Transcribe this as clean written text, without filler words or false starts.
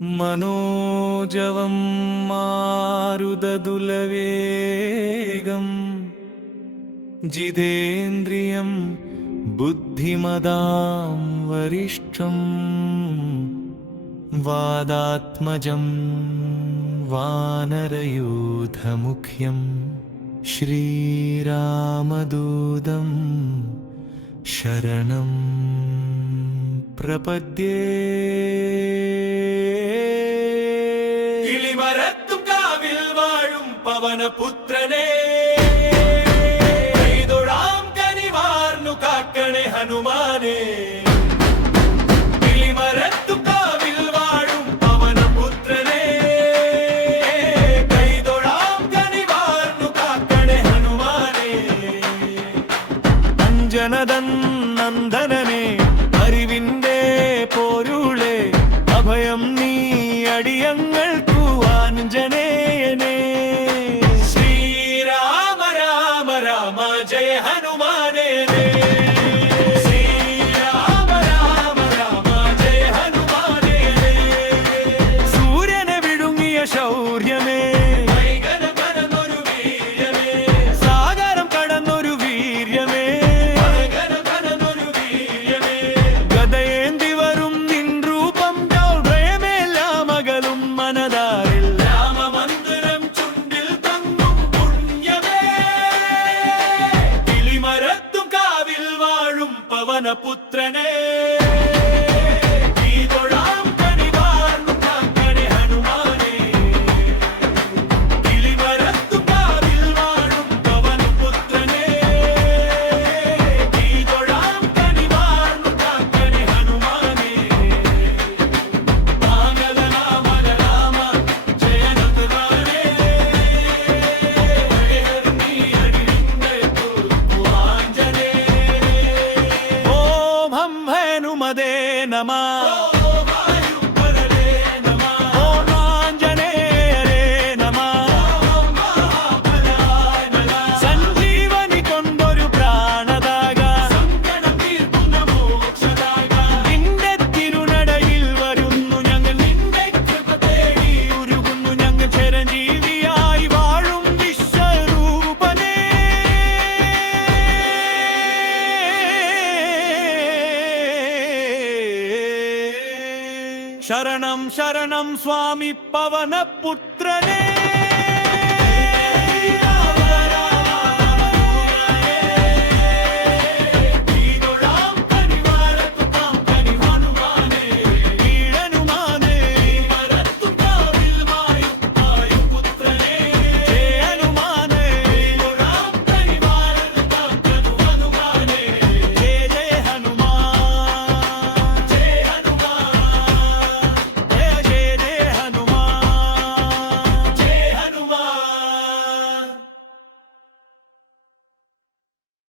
മനോജവം മാരുതദുലവേഗം ജിതേന്ദ്രിയം ബുദ്ധിമതാം വരിഷ്ഠം വാദാത്മജം വാനരയൂഥമുഖ്യം ശ്രീരാമദൂതം ശരണം പ്രപദ്യേ. കിളിമരത്തുകാവിൽ വാഴും പവനപുത്രനേ, കൈതൊഴാം കനിവാർന്നു കാക്കണേ ഹനുമാനേ. കിളിമരത്തുകാവിൽ വാഴും പവനപുത്രനേ, കൈതൊഴാം കനിവാർന്നു കാക്കണേ ഹനുമാനേ. അഞ്ജനദൻ നന്ദനനേ, അറിവിന്റെ പോരുളേ, അഭയം നീ അടിയങ്ങൾക്കു ആഞ്ജനേയനേ. ശ്രീരാമ രാമ രാമ ജയ ഹനുമാനേ. ശ്രീരാമ രാമ രാമ ജയ ഹനുമാനേ. സൂര്യനെ വിഴുങ്ങിയ ശൗര്യമേ, കടന്നൊരു വീര്യമേ, സാഗരം കടന്നൊരു വീര്യമേ, ഗദയേന്തി വരും നിൻ രൂപം ഭയമേലാമകലും മനതാരിൽ. രാമമന്ദിരം ചുണ്ടിൽ തങ്ങും പുണ്യമേ, കിളിമരത്തും കാവിൽ വാഴും പവനപുത്രനേ. ഹനുമതേ നമഃ. ഓം ആഞ്ജനേയരേ നമഃ. സഞ്ജീവനി കൊണ്ടൊരു പ്രാണദാഗ, നിന്റെ തിരുനടയിൽ വരുന്നു ഞങ്ങൾ, നിന്റെ കൃപ തേടി ഉരുകുന്നു ഞങ്ങൾ. ചിരഞ്ജീവിയായി വാഴും വിശ്വരൂപനേ, ശരണം ശരണം സ്വാമി പവനപുത്രനേ.